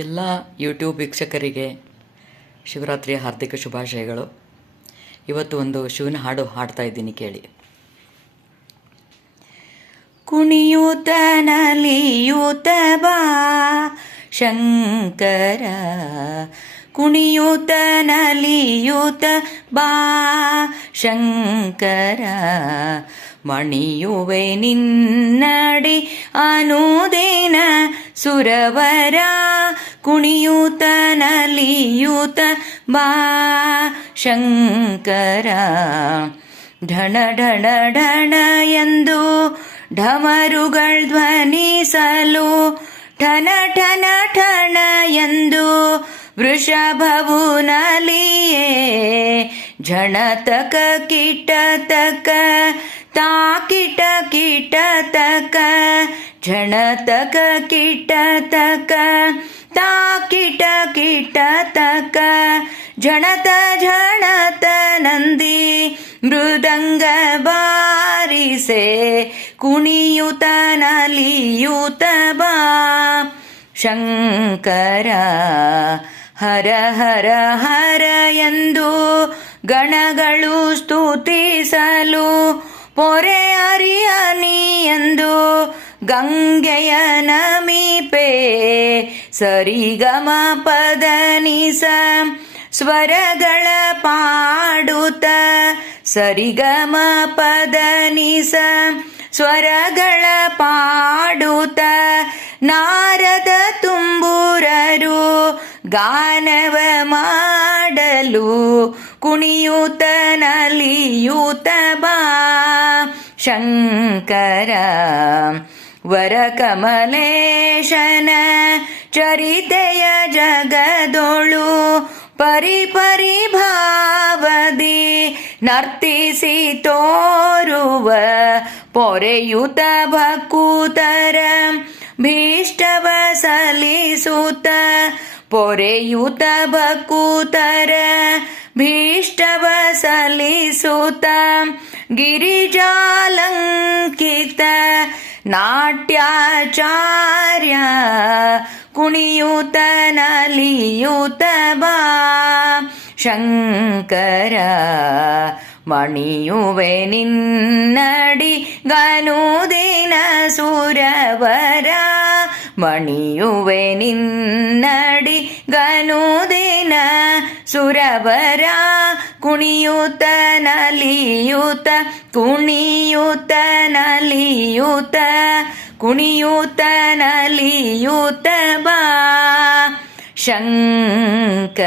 ಎಲ್ಲ ಯೂಟ್ಯೂಬ್ ವೀಕ್ಷಕರಿಗೆ ಶಿವರಾತ್ರಿಯ ಹಾರ್ದಿಕ ಶುಭಾಶಯಗಳು. ಇವತ್ತು ಒಂದು ಶಿವನ ಹಾಡು ಹಾಡ್ತಾ ಇದ್ದೀನಿ, ಕೇಳಿ. ಕುಣಿಯೂತ ನಲಿಯೂತ ಬಾ ಶಂಕರ, ಕುಣಿಯೂತ ನಲಿಯೂತ ಬಾ ಶಂಕರ, ಮಣಿಯುವೆ ನಿನ್ನಡಿ ಅನುದಿನ ಸುರವರ, ಕುಣಿಯೂತ ನಲಿಯೂತ ಬಾ ಶಂಕರ. ಢಣ ಢಣ ಢಣ ಎಂದು ಢಮರುಗಳ್ ಧ್ವನಿಸಲು, ಠನ ಠನ ಠಣ ಎಂದು ವೃಷಭವು ನಲಿಯೇ, ಝಣತಕ ಕಿಟತಕ ತಾಕಿಟ ಕಿಟತಕ, ಝಣತಕ ಕಿಟತಕ ತಾಕಿಟ ಕಿಟತಕ, ಝಣತ ಝಣತ ನಂದಿ ಮೃದಂಗ ಬಾರಿಸೆ, ಕುಣಿಯೂತ ನಲಿಯೂತ ಬಾ ಶಂಕರ. ಹರ ಹರ ಹರ ಎಂದು ಗಣಗಳು ಸ್ತುತಿಸಲು, ಪೊರೆ ಹರಿಯನಿ ಎಂದು ಗಂಗೆಯ ನಮಿಪೆ, ಸರಿಗಮ ಪದನಿಸ ಸ್ವರಗಳ ಪಾಡುತ್ತ, ಸರಿಗಮ ಪದನಿಸ ಸ್ವರಗಳ ಪಾಡುತ್ತ, ನಾರದ ತುಂಬುರರು ಗಾನವ ಮಾಡಲು, ಕುಣಿಯೂತ ನಲಿಯೂತ ಬಾ ಶಂಕರ. ವರಕಮಲೇಶನ ಚರಿತೆಯ ಜಗದೊಳು ಪರಿಪರಿ ಭಾವದಿ ನರ್ತಿಸಿ ತೋರುವ, ಪೊರೆಯುತ ಭಕುತರ ಭೀಷ್ಟವ ಸಲಿಸುತ್ತ, ಪೊರೆಯುತ ಭಕುತರ ಭೀಷ್ಟವ ಸಲಿಸುತ್ತ, ಗಿರಿಜಾಲಂಕಿತ ನಾಟ್ಯಾಚಾರ್ಯ, ಕುಣಿಯೂತ ನಲಿಯೂತ ಬಾ ಶಂಕರ. ಮಣಿಯುವೆ ನಿನ್ನಡಿ ಗನುದಿನ ಸುರವರ, ಮಣಿಯುವೆ ನಿನ್ನಡಿ ಗನುದಿನ ಸುರವರ, ಕುಣಿಯೂತ ನಲಿಯೂತ, ಕುಣಿಯೂತ ನಲಿಯೂತ, ಕುಣಿಯೂತ ನಲಿಯೂತ ಬಾ ಶಂಕರ.